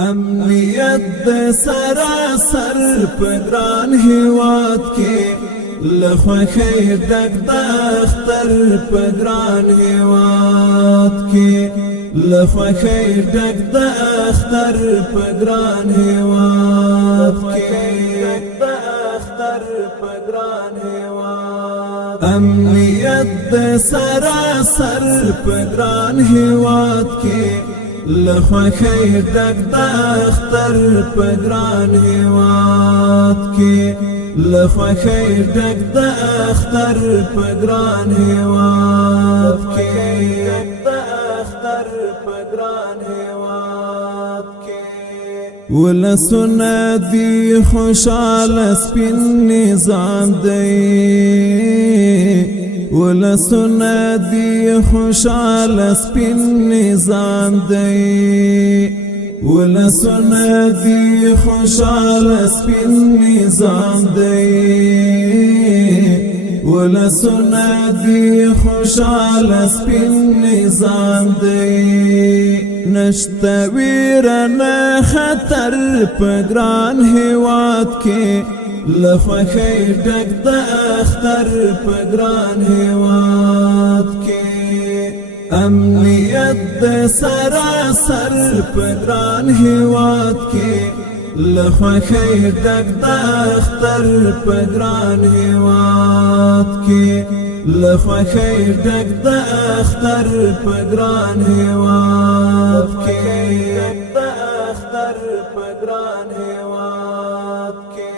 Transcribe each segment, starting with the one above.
امنیت د سراسر پګران هیواد کې لخوخه ډک د اختر پګران هیواد کې لخوخه ډک د اختر پګران هیواد کې د اختر پګران هیواد امنیت د سراسر پګران هیواد کې لخوخه ډک د اختر پګران هیواد کې لخوخه ډک د اختر پګران هیواد کې د اختر پګران هیواد کې ولسونه دی خوشاله سپین نظام دی ولسونه دی خوشاله سپین نظام دی ولسونه دی خوشاله سپین نظام دی ولسونه دی خوشاله سپین نظام دی نشته ویرانه خطر پګران هیواد کې لخوخه ډک د اختر پګران هیواد کې امنیت د سراسر پګران هیواد کې لخوخه ډک د اختر پګران هیواد کې لخوخه ډک د اختر پګران هیواد کې د اختر پګران هیواد کې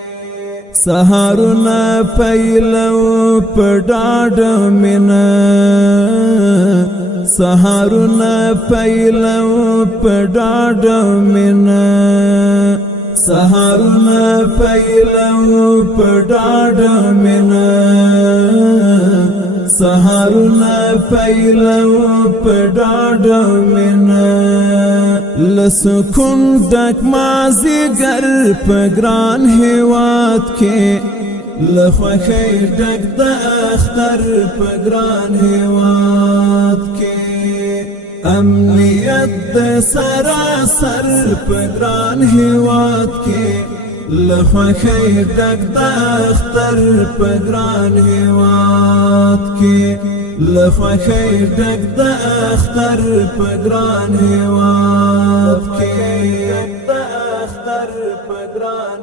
سهارونه پیلو پډاډ مینا سهارونه پیلو پډاډ مینا سهارونه پیلو پډاډ مینا سهارونه پیلو پډاډ مینا لسکون ډک مازیګر پګران هیواد کې لخوخه ډک د اختر پګران هیواد کې امنیت د سراسر پګران هیواد کې لخوخه ډک د اختر پګران هیواد کې لخوخه ډک د اختر پګران هیواد کې د اختر پګران